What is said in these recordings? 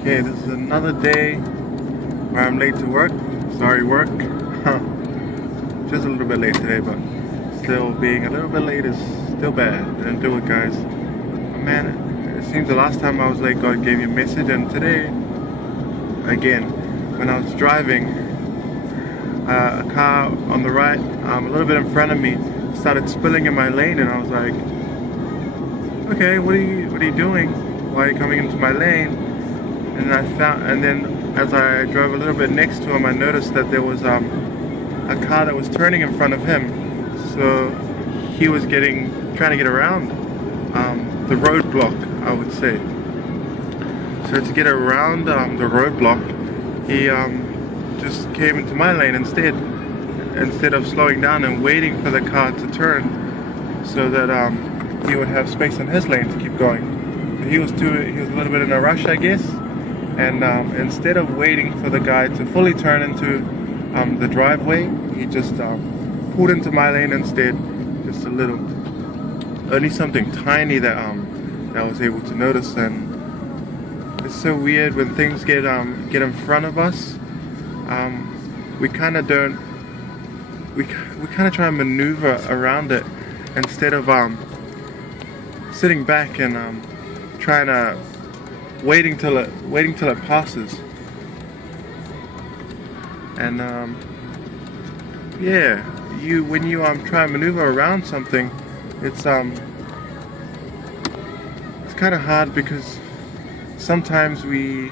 Okay, this is another day where I'm late to work. Sorry, work. Just a little bit late today, but still being a little bit late is still bad. Didn't do it, guys. But man, it seems the last time I was late, God gave me a message, and today, again, when I was driving, a car on the right, a little bit in front of me, started spilling in my lane, and I was like, okay, what are you doing? Why are you coming into my lane? And then as I drove a little bit next to him, I noticed that there was a car that was turning in front of him. So he was trying to get around the roadblock, I would say. So to get around the roadblock, he just came into my lane instead of slowing down and waiting for the car to turn, so that he would have space in his lane to keep going. He was a little bit in a rush, I guess. And instead of waiting for the guy to fully turn into the driveway, he just pulled into my lane instead. Just a little, only something tiny that I was able to notice. And it's so weird when things get in front of us. We kind of try and maneuver around it instead of sitting back and trying to waiting till it passes. And yeah, when you try and maneuver around something, it's kind of hard, because sometimes we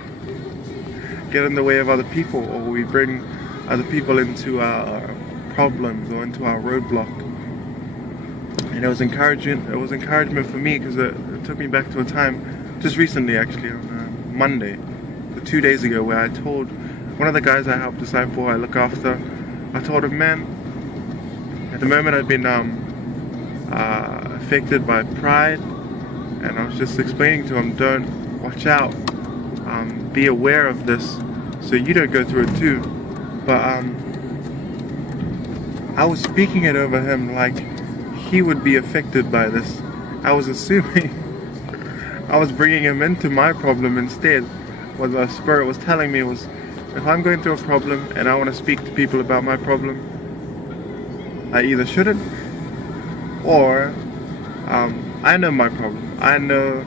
get in the way of other people, or we bring other people into our problems or into our roadblock. And it was encouragement for me, because it took me back to a time just recently, actually, on Monday, 2 days ago, where I told one of the guys I help disciple, I look after, I told him, man, at the moment I've been affected by pride, and I was just explaining to him, watch out, be aware of this, so you don't go through it too. But I was speaking it over him like he would be affected by this. I was assuming I was bringing him into my problem instead. What the Spirit was telling me was, if I'm going through a problem and I want to speak to people about my problem, I either shouldn't, or I know my problem. I know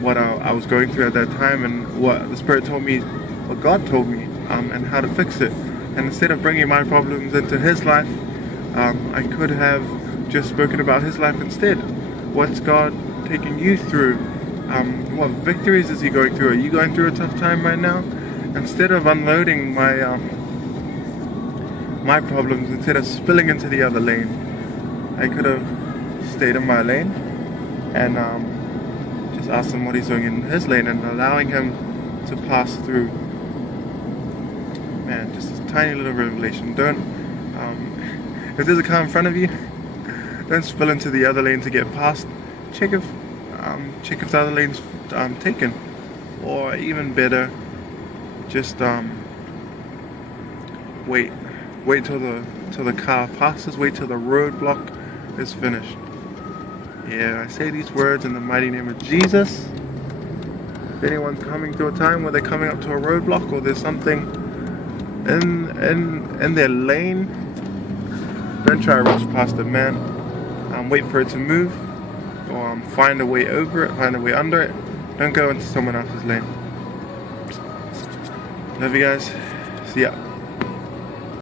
what I was going through at that time, and what the Spirit told me, what God told me, and how to fix it. And instead of bringing my problems into his life, I could have just spoken about his life instead. What's God taking you through? What victories is he going through? Are you going through a tough time right now? Instead of unloading my problems, instead of spilling into the other lane, I could have stayed in my lane and just asked him what he's doing in his lane, and allowing him to pass through. Man, just a tiny little revelation. If there's a car in front of you, don't spill into the other lane to get past. Check if the other lane's taken, or even better, just wait till the car passes. Wait till the roadblock is finished. Yeah, I say these words in the mighty name of Jesus. If anyone's coming through a time where they're coming up to a roadblock, or there's something in their lane, don't try to rush past it, man. Wait for it to move, or find a way over it, find a way under it. Don't go into someone else's lane. Love you guys. See ya.